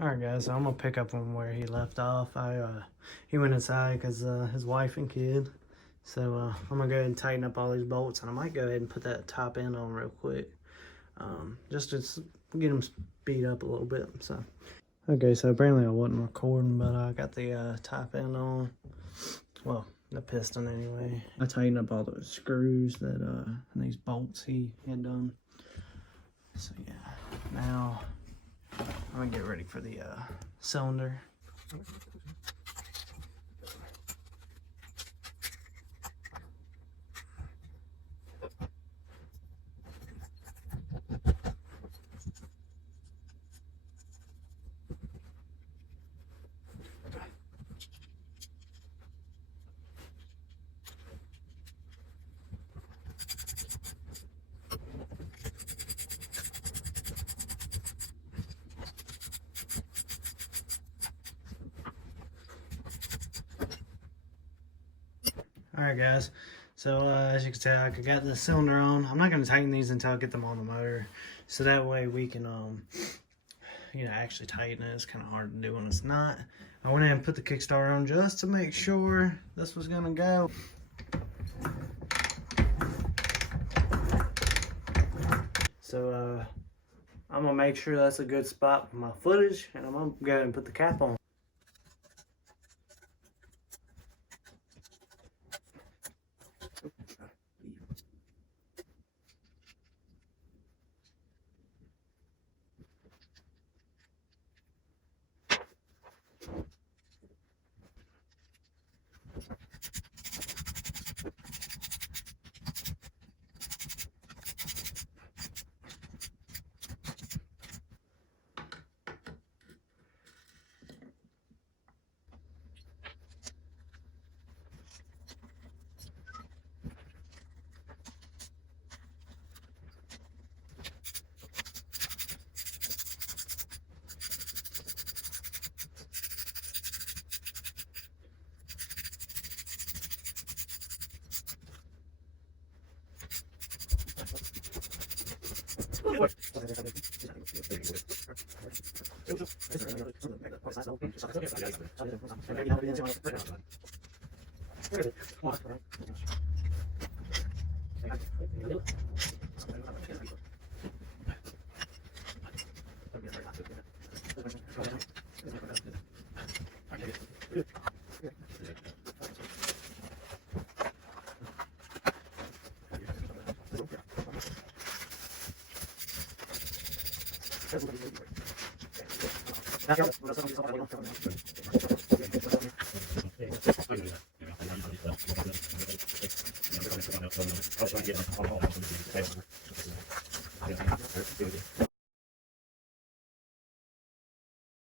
Alright guys, so I'm gonna pick up from where he left off. He went inside because his wife and kid. So I'm gonna go ahead and tighten up all these bolts, and I might go ahead and put that top end on real quick. Just to get them speed up a little bit. So okay, so apparently I wasn't recording, but I got the top end on. Well, the piston anyway. I tightened up all those screws that and these bolts he had done. So yeah, now I'm gonna get ready for the cylinder. Alright guys, so as you can tell, I got the cylinder on. I'm not going to tighten these until I get them on the motor, so that way we can you know, actually tighten it. It's kind of hard to do when it's not. I went ahead and put the kickstart on just to make sure this was going to go. So I'm going to make sure that's a good spot for my footage, and I'm going to go ahead and put the cap on.